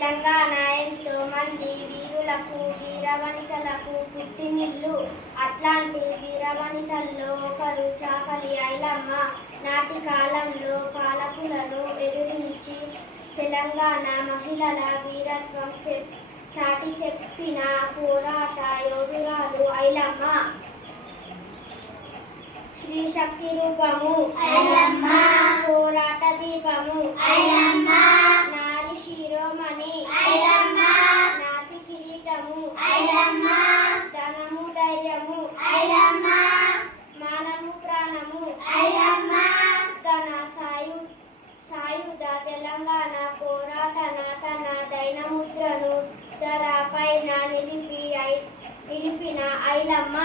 తెలంగాణ ఎంతో మంది వీరులకు వీరవనితలకు పుట్టినిల్లు. అట్లాంటి వీరవనితల్లో ఒకరు చాకలి ఐలమ్మ. నాటి కాలంలో పాలకులను ఎదిరించి తెలంగాణ మహిళల వీరత్వం చాటి చెప్పిన పోరాట యోధురాలు ఐలమ్మ. శ్రీ శక్తి రూపము ఐలమ్మ, పోరాట దీపము ఐలమ్మ, నారి శిరోమణి ఐలమ్మ, నాతి కిరీటము ఐలమ్మ, ధనము ధైర్యము ఐలమ్మ, మానము ప్రాణము ఐలమ్మ, ఘన సాయుధ తెలంగాణ పోరాటన తన దైనముద్రను ధర పైన నిలిపిన ఐలమ్మ.